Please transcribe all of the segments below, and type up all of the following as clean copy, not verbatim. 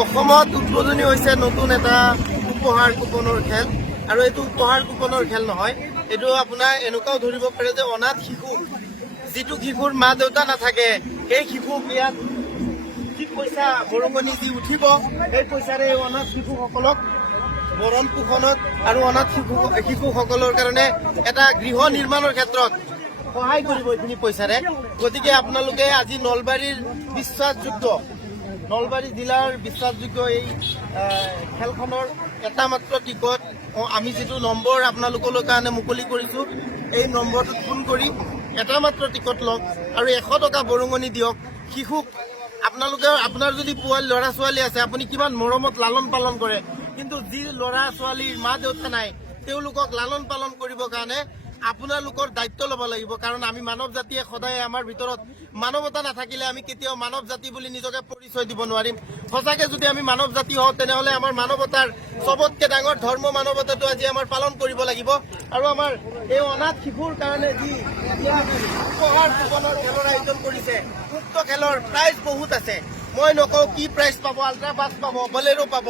অসমত উদ্বোধনী হৈছে নতুন এটা উপহাৰ কুপনৰ খেল আৰু এইটো উপহাৰ কুপনৰ খেল নহয়, এইটো আপোনাৰ এনেকুৱাও ধৰিব পাৰে যে অনাথ শিশু, যিটো শিশুৰ মা দেউতা নাথাকে, সেই শিশুক ইয়াত যি পইচা বৰঙণি দি উঠিব, সেই পইচাৰে অনাথ শিশুসকলক ভৰণ পোষণত আৰু অনাথ শিশুসকলৰ কাৰণে এটা গৃহ নিৰ্মাণৰ ক্ষেত্ৰত সহায় কৰিব এইখিনি পইচাৰে। গতিকে আপোনালোকে আজি নলবাৰীৰ বিশ্বাসযোগ্য, নলবাৰী জিলাৰ বিশ্বাসযোগ্য এই খেলখনৰ এটা মাত্ৰ টিকট, আমি যিটো নম্বৰ আপোনালোকৰ কাৰণে মুকলি কৰিছোঁ, এই নম্বৰটোত ফোন কৰি এটা মাত্ৰ টিকট লওক আৰু 100 টকা বৰঙণি দিয়ক শিশুক। আপোনালোকে আপোনাৰ যদি ল'ৰা ছোৱালী আছে, আপুনি কিমান মৰমত লালন পালন কৰে, কিন্তু যি ল'ৰা ছোৱালীৰ মা দেউতা নাই, তেওঁলোকক লালন পালন কৰিবৰ কাৰণে আপোনালোকৰ দায়িত্ব ল'ব লাগিব। কাৰণ আমি মানৱ জাতিয়ে সদায় আমাৰ ভিতৰত মানৱতা নাথাকিলে আমি কেতিয়াও মানৱ জাতি বুলি নিজকে পৰিচয় দিব নোৱাৰিম। সঁচাকে যদি আমি মানৱ জাতি হওঁ, তেনেহ'লে আমাৰ মানৱতাৰ চবতকে ডাঙৰ ধৰ্ম মানৱতাটো আজি আমাৰ পালন কৰিব লাগিব। আৰু আমাৰ এই অনাথ শিশুৰ কাৰণে যি উপহাৰ কুপনৰ খেলৰ আয়োজন কৰিছে, উক্ত খেলৰ প্ৰাইজ বহুত আছে। মই নকওঁ কি প্ৰাইজ পাব, আল্ট্ৰা বাছ পাব, বলেৰো পাব,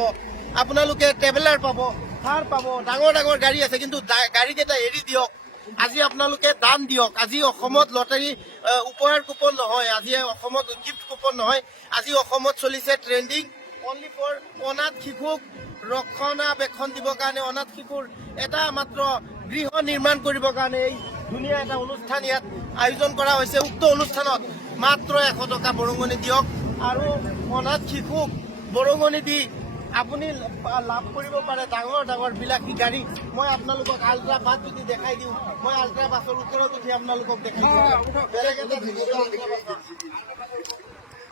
আপোনালোকে ট্ৰেভেলাৰ পাব, থাৰ পাব, ডাঙৰ ডাঙৰ গাড়ী আছে, কিন্তু গাড়ীকেইটা এৰি দিয়ক। আজি আপোনালোকে দান দিয়ক। আজি অসমত লটাৰী উপহাৰ কুপন নহয়, আজি অসমত গিফ্ট কুপন নহয়, আজি অসমত চলিছে ট্ৰেণ্ডিং অনলি ফৰ অনাথ শিশুক ৰক্ষণাবেক্ষণ দিবৰ কাৰণে, অনাথ শিশুৰ এটা মাত্ৰ গৃহ নিৰ্মাণ কৰিবৰ কাৰণে এই ধুনীয়া এটা অনুষ্ঠান ইয়াত আয়োজন কৰা হৈছে। উক্ত অনুষ্ঠানত মাত্ৰ 100 টকা বৰঙণি দিয়ক আৰু অনাথ শিশুক বৰঙণি দি আপুনি লাভ কৰিব পাৰে ডাঙৰ ডাঙৰ বিলাসী গাড়ী। মই আপোনালোকক আল্ট্ৰা বাছ যদি দেখাই দিওঁ, মই আল্ট্ৰা বাছৰ ওপৰত উঠি আপোনালোকক দেখাই দিওঁ। বেলেগ এটা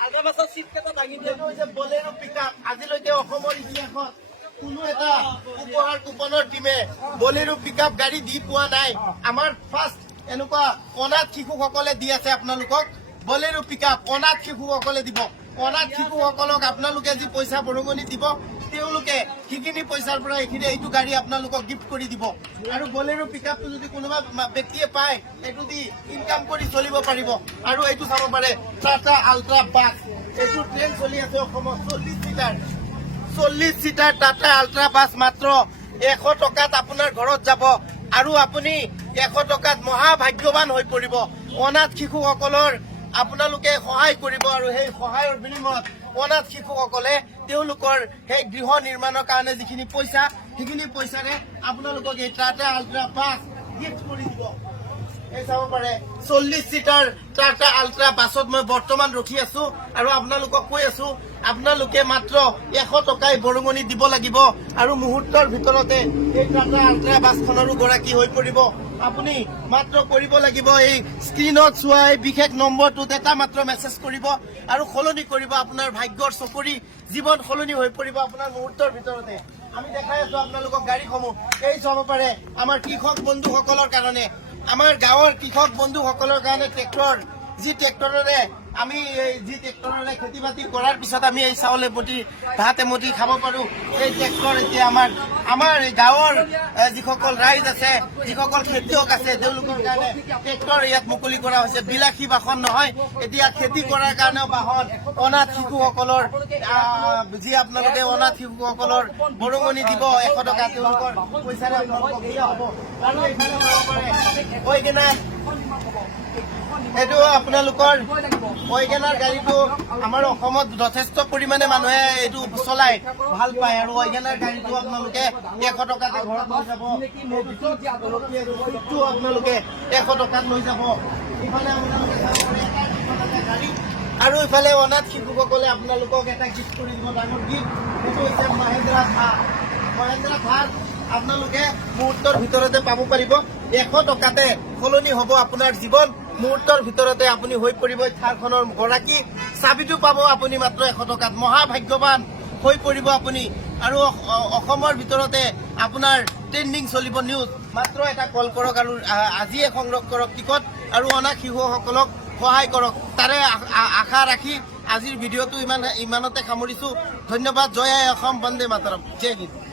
আল্ট্ৰা বাছৰ চিট এটা দাঙি দিয়াটো হৈছে বলেৰো পিকআপ। আজিলৈকে অসমৰ ইতিহাসত কোনো এটা উপহাৰ কুপনৰ টিমে বলেৰো পিকআপ গাড়ী দি পোৱা নাই। আমাৰ ফাৰ্ষ্ট এনেকুৱা অনাথ শিশুসকলে দি আছে আপোনালোকক বলেৰো পিকআপ। অনাথ শিশুসকলে দিব। অনাথ শিশুসকলক আপোনালোকে যি পইচা বৰঙণি দিব, তেওঁলোকে সেইখিনি পইচাৰ পৰা এইটো গাড়ী আপোনালোকক গিফ্ট কৰি দিব। আৰু বলেৰো পিকআপটো যদি কোনোবা ব্যক্তিয়ে পায়, এইটো দি ইনকাম কৰি চলিব পাৰিব। আৰু এইটো চাব পাৰে টাটা আল্ট্ৰা বাছ, এইটো ট্ৰেইন চলি আছে অসমত 40 চিটাৰ টাটা আল্ট্ৰা বাছ মাত্ৰ 100 টকাত আপোনাৰ ঘৰত যাব। আৰু আপুনি 100 টকাত মহাভাগ্যৱান হৈ পৰিব। অনাথ শিশুসকলৰ আপোনালোকে সহায় কৰিব আৰু সেই সহায়ৰ বিনিময়ত অনাথ শিশুসকলে তেওঁলোকৰ সেই গৃহ নিৰ্মাণৰ কাৰণে যিখিনি পইচা, সেইখিনি পইচাৰে আপোনালোকক এই টাটা আল্ট্ৰা বাছ গিফ্ট কৰি দিব। এই চাব পাৰে 40 চিটাৰ টাটা আল্ট্ৰা বাছত মই বৰ্তমান ৰখি আছো আৰু আপোনালোকক কৈ আছো, আপোনালোকে মাত্ৰ 100 টকাই বৰঙণি দিব লাগিব আৰু মুহূৰ্তৰ ভিতৰতে এই টাটা আল্ট্ৰা বাছখনৰো গৰাকী হৈ পৰিব। আপুনি মাত্ৰ কৰিব লাগিব এই স্ক্ৰীনত চোৱা এই বিশেষ নম্বৰটোত এটা মাত্ৰ মেছেজ কৰিব আৰু সলনি কৰিব আপোনাৰ ভাগ্যৰ চকৰি। জীৱন সলনি হৈ পৰিব আপোনাৰ মুহূৰ্তৰ ভিতৰতে। আমি দেখাই আছো আপোনালোকক গাড়ীসমূহ। এই চাব পাৰে আমাৰ কৃষক বন্ধুসকলৰ কাৰণে, আমাৰ গাঁৱৰ কৃষক বন্ধুসকলৰ কাৰণে ট্ৰেক্টৰ, যি ট্ৰেক্টৰেৰে আমি যি ট্ৰেক্টৰেৰে খেতি বাতি কৰাৰ পিছত আমি এই চাউল এমুঠি ভাত এমুঠি খাব পাৰো, এই ট্ৰেক্টৰ এতিয়া আমাৰ গাঁৱৰ যিসকল ৰাইজ আছে, যিসকল খেতিয়ক আছে, তেওঁলোকৰ কাৰণে ট্ৰেক্টৰ ইয়াত মুকলি কৰা হৈছে। বিলাসী বাহন নহয়, এতিয়া খেতি কৰাৰ কাৰণেও বাহন। অনাথ শিশুসকলৰ যি আপোনালোকে অনাথ শিশুসকলৰ বৰঙণি দিব 100 টকা, তেওঁলোকৰ পইচাৰে আপোনালোকক দিয়া হ'ব। আৰু এইফালে হ'ব পাৰে ঐগেনাৰ, এইটো আপোনালোকৰ ঐগেনাৰ গাড়ীটো আমাৰ অসমত যথেষ্ট পৰিমাণে মানুহে এইটো চলাই ভাল পায়। আৰু ঐগেনাৰ গাড়ীটো আপোনালোকে 100 টকাতে ঘৰত লৈ যাব। আপোনালোকে 100 টকাত লৈ যাব। ইফালে আপোনালোকে গাড়ী আৰু ইফালে অনাথ শিশুসকলে আপোনালোকক এটা গিফ্ট কৰি দিব, ডাঙৰ গিফ্ট। সেইটো হৈছে মহেন্দ্ৰা থাৰ। মহেন্দ্ৰা থাৰ আপোনালোকে মুহূৰ্তৰ ভিতৰতে পাব পাৰিব। 100 টকাতে সলনি হ'ব আপোনাৰ জীৱন। মুহূৰ্তৰ ভিতৰতে আপুনি হৈ পৰিব থাৰখনৰ গৰাকী। চাবিটো পাব আপুনি মাত্ৰ 100 টকাত। মহাভাগ্যৱান হৈ পৰিব আপুনি। আৰু অসমৰ ভিতৰতে আপোনাৰ ট্ৰেণ্ডিং চলিব নিউজ। মাত্ৰ এটা কল কৰক আৰু আজিয়ে সংগ্ৰহ কৰক টিকট আৰু অনাথ শিশুসকলক সহায় কৰক। তাৰে আশা ৰাখি আজিৰ ভিডিঅ'টো ইমানতে সামৰিছো। ধন্যবাদ। জয় আই অসম, বন্দে মাতৰম, জয় হিন্দ।